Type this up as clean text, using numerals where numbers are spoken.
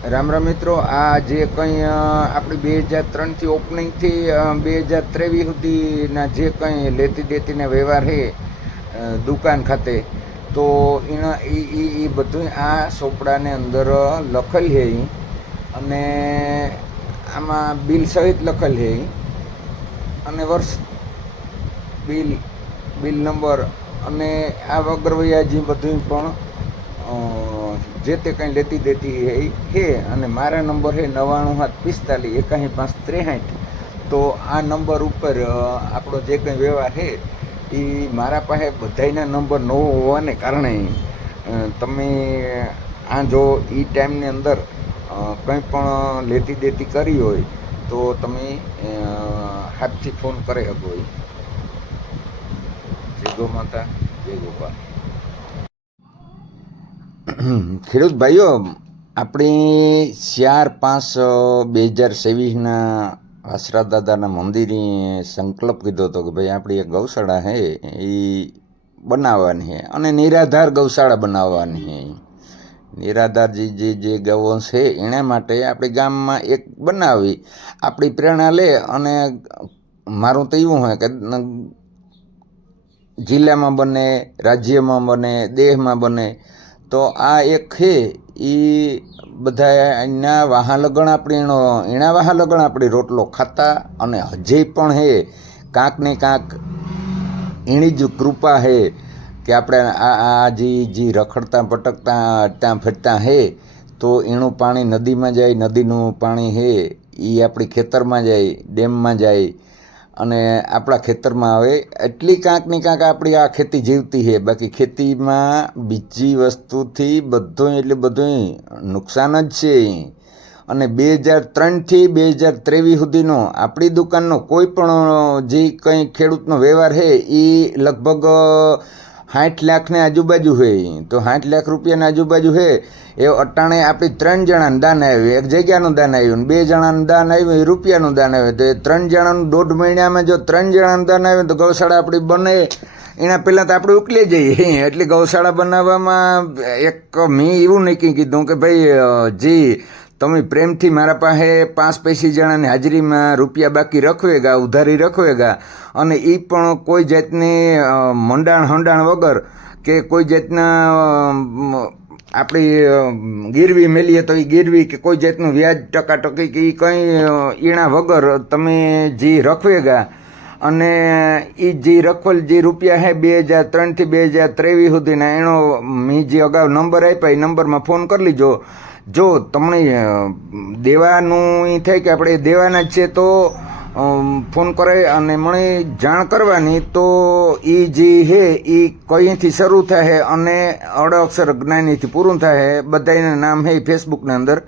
રામ રામ મિત્રો, આ જે કંઈ આપણી 2003થી ઓપનિંગથી 2023 સુધીના જે કંઈ લેતી દેતીના વ્યવહાર છે દુકાન ખાતે, તો એના એ બધું આ સોપડાને અંદર લખેલ છે. અને આમાં બિલ સહિત લખેલ છે અને વર્ષ બિલ નંબર અને આ વગર વ્યાજી બધું પણ જે તે કંઈ લેતી દેતી છે. અને મારા નંબર છે 997545 તો આ નંબર ઉપર આપણો જે કંઈ વ્યવહાર છે એ મારા પાસે બધાના નંબર ન હોવાને કારણે તમે આ જો એ ટાઈમની અંદર કંઈ પણ લેતી દેતી કરી હોય તો તમે હાથથી ફોન કરી શકો. જય ગો માતા, જય ગોપાલ. ખેડૂત ભાઈઓ, આપણી 4/5/2023 આશરા દાદાના મંદિરે સંકલ્પ કીધો હતો કે ભાઈ આપણી એક ગૌશાળા છે એ બનાવવાની છે અને નિરાધાર ગૌશાળા બનાવવાની છે. નિરાધારજી જે ગૌવંશ છે એના માટે આપણે ગામમાં એક બનાવી આપણી પ્રેરણા લે. અને મારું તો એવું હોય કે જિલ્લામાં બને, રાજ્યમાં બને, દેશમાં બને. તો આ એક છે એ બધા એના વાહાલગણ એના વાહાલગણ આપણી રોટલો ખાતા અને હજી પણ છે કાંક ને કાંક એની જ કૃપા છે કે આપણે આ જે રખડતા ભટકતા ત્યાં ફરતા છે તો એનું પાણી નદીમાં જાય, નદીનું પાણી છે એ આપણી ખેતરમાં જાય, ડેમમાં જાય અને આપણા ખેતરમાં આવે. એટલી કાંક ને કાંક આપણી આ ખેતી જીવતી છે. બાકી ખેતીમાં બીજી વસ્તુથી બધું એટલે બધું નુકસાન જ છે. અને 2003થી 2023 સુધીનો આપણી દુકાનનો કોઈ પણ જે કંઈ ખેડૂતનો વ્યવહાર છે એ લગભગ 60 લાખની આજુબાજુ છે. તો 60 લાખ રૂપિયાની આજુબાજુ છે એ અટાણે આપણી 3 જણાનું દાન આવ્યું, એક જગ્યાનું દાન આવ્યું, 2 જણાનું દાન આવ્યું, એ રૂપિયાનું દાન આવ્યું. તો એ 3 જણાનું 1.5 મહિનામાં જો 3 જણાનું દાન આવ્યું તો ગૌશાળા આપણી બને એના પહેલાં તો આપણે ઉકલી જઈએ. એટલે ગૌશાળા બનાવવામાં એક મેં એવું નક્કી કીધું કે ભાઈ જી તમે પ્રેમથી મારા પાસે 5 જણાની હાજરીમાં રૂપિયા બાકી રખવેગા, ઉધારી રખવેગા અને એ પણ કોઈ જાતની મંડાણ હંડાણ વગર કે કોઈ જાતના આપણી ગીરવી મેલીએ તો એ ગીરવી કે કોઈ જાતનું વ્યાજ ટકાટકી કે એ કંઈ ઈણા વગર તમે જે રખવેગા અને એ જે રખવેલ જે રૂપિયા છે 2003થી 2023 સુધીના એનો મેં જે અગાઉ નંબર આપ્યા એ નંબરમાં ફોન કરી લીજો. જો તમને દેવાનું એ થાય કે આપણે દેવાના જ છે તો ફોન કરે અને મને જાણ કરવાની. તો એ જે છે એ કઈથી શરૂ થાય અને અડ અક્ષર જ્ઞાનીથી પૂરું થાય. બધાના નામ છે ફેસબુકની અંદર